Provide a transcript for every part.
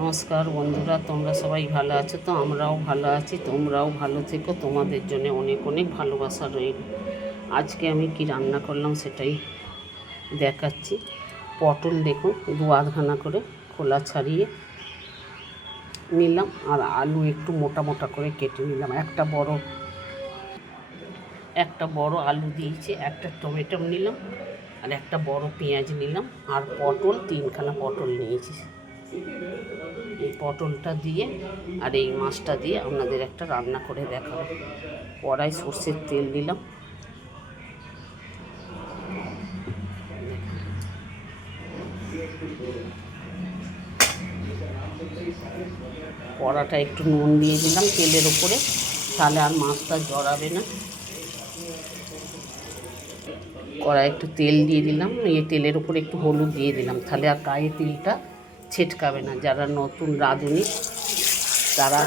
নমস্কার বন্ধুরা, তোমরা সবাই ভালো আছো তো? আমরাও ভালো আছি। তোমরাও ভালো থেকো। তোমাদের জন্য অনেক অনেক ভালোবাসা রইল। আজকে আমি কি রান্না করলাম সেটাই দেখাচ্ছি। পটল দেখুন, দু আধখানা করে খোলা ছাড়িয়ে নিলাম, আর আলু একটু মোটা মোটা করে কেটে নিলাম। একটা বড় আলু দিয়েছি, একটা টমেটো নিলাম, আর একটা বড় পেঁয়াজ নিলাম, আর পটল 3খানা পটল নিয়েছি। এই পটলটা দিয়ে আর এই মাছটা দিয়ে আপনাদের একটা রান্না করে দেখাবো। কড়াই সর্ষের তেল দিলাম, কড়াটা একটু নুন দিয়ে দিলাম তেলের উপরে, তাহলে আর মাছটা জড়াবে না। কড়াই একটু তেল দিয়ে দিলাম, এই তেলের উপরে একটু হলুদ দিয়ে দিলাম, তাহলে আর গায়ে তেলটা ছিটকাবে না। যারা নতুন রাঁধুনি তারা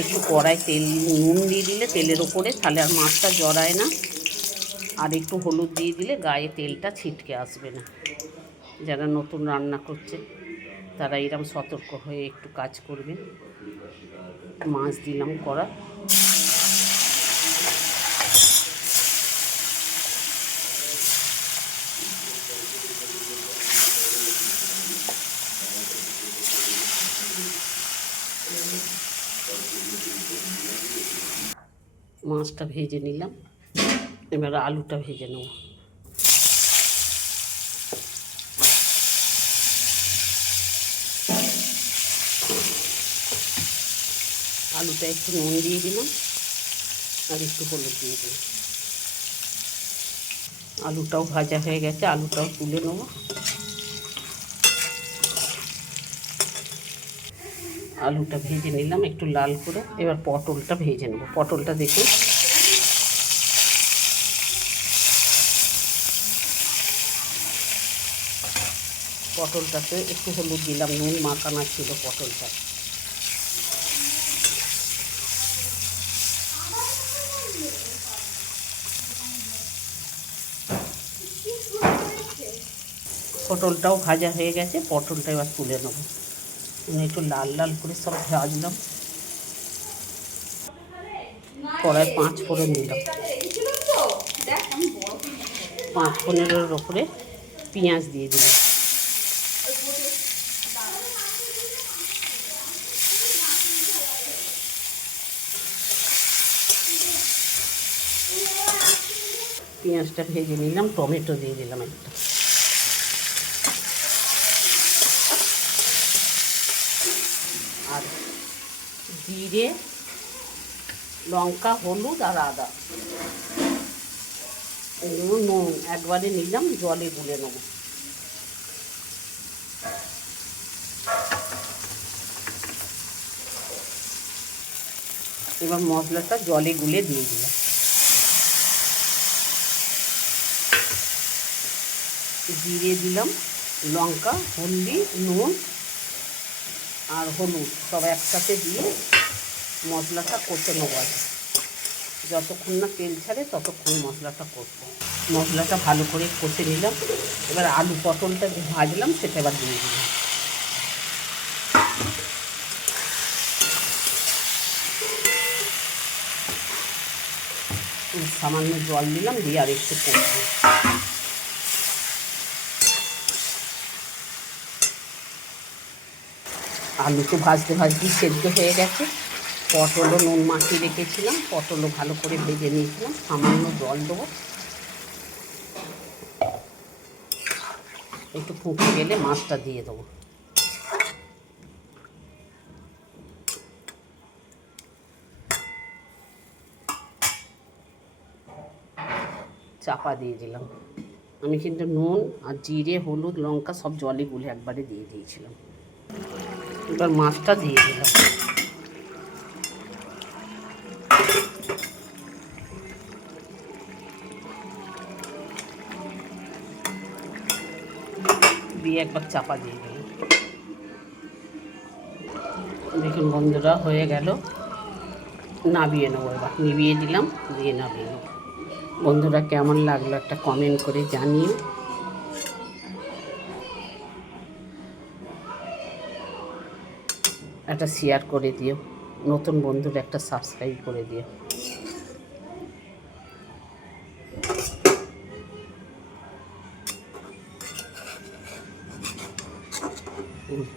একটু কড়াই তেল নুন দিয়ে দিলে তেলের ওপরে, তাহলে আর মাছটা জড়ায় না। আর একটু হলুদ দিয়ে দিলে গায়ে তেলটা ছিটকে আসবে না। যারা নতুন রান্না করছে তারা এরকম সতর্ক হয়ে একটু কাজ করবে। মাছ দিলাম কড়া, মাছটা ভেজে নিলাম। এবার আলুটা ভেজে নেব। আলুটা একটু নুন দিয়ে দিলাম, আর একটু হলুদ দিয়ে দিলাম। আলুটাও ভাজা হয়ে গেছে, আলুটাও তুলে নেব। আলুটা ভেজে নিলাম একটু লাল করে। এবার পটলটা ভেজে নেব। পটলটা দেখুন, পটলটাতে একটু হলুদ দিলাম, নুন মাখানো ছিল পটলটা। পটলটাও ভাজা হয়ে গেছে, পটলটা এবার তুলে নেব। একটু লাল লাল করে সব ভাজলাম। কড়াই 5 ফোড়ন দিলাম। 5 ফোড়নের ওপরে পেঁয়াজ দিয়ে দিলাম। পেঁয়াজটা ভেজে নিলাম, টমেটো দিয়ে দিলাম একটা। আর জিরে, লঙ্কা, হলুদ আর আদা, এগুলো নুন একবারে নিলাম, জলে গুলে নেব। এবার মশলাটা জলে গুলে দিয়ে দিলাম। জিরে দিলাম, লঙ্কা, হলদি, নুন আর হলুদ সব একসাথে দিয়ে মশলাটা কষে নেব। যতক্ষণ না তেল ছাড়ে ততক্ষণ মশলাটা কষবো। মশলাটা ভালো করে কষে নিলাম। এবার আলু পটলটা যে ভাজলাম সেটা এবার দিয়ে দিলাম। সামান্য জল দিলাম, দিয়ে আর একটু কষবো। আলু তো ভাজতে ভাজতেই সেদ্ধ হয়ে গেছে। পটলও নুন মাখিয়ে রেখেছিলাম, পটলও ভালো করে ভেজে নিয়েছিলাম। সামান্য জল দেবো, একটু ফুটে গেলে মাছটা দিয়ে দেবো। চাপা দিয়ে দিলাম। আমি কিন্তু নুন আর জিরে, হলুদ, লঙ্কা সব জলে গুলে একবারে দিয়ে দিয়েছিলাম। এবার মাছটা দিয়ে দিলাম। দিয়ে একবার চাপা দিয়ে দিলাম। দেখুন বন্ধুরা, হয়ে গেল। নামিয়ে নেবো। এবার নিভিয়ে দিলাম, দিয়ে নামিয়ে নেবো। বন্ধুরা কেমন লাগলো একটা কমেন্ট করে জানিও। একটা শেয়ার করে দিও, নতুন বন্ধুরা একটা সাবস্ক্রাইব করে দিও।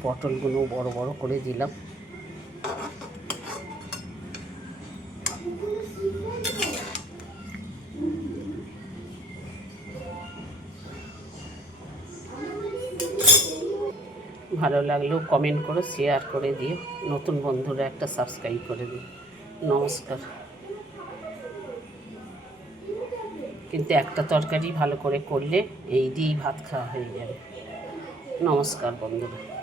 পটলগুলো বড় বড় করে দিলাম। ভালো লাগলেও কমেন্ট করো, শেয়ার করে দিও, নতুন বন্ধুরা একটা সাবস্ক্রাইব করে দিও। নমস্কার। কিন্তু একটা তরকারি ভালো করে করলে এই দিয়েই ভাত খাওয়া হয়ে যাবে। নমস্কার বন্ধুরা।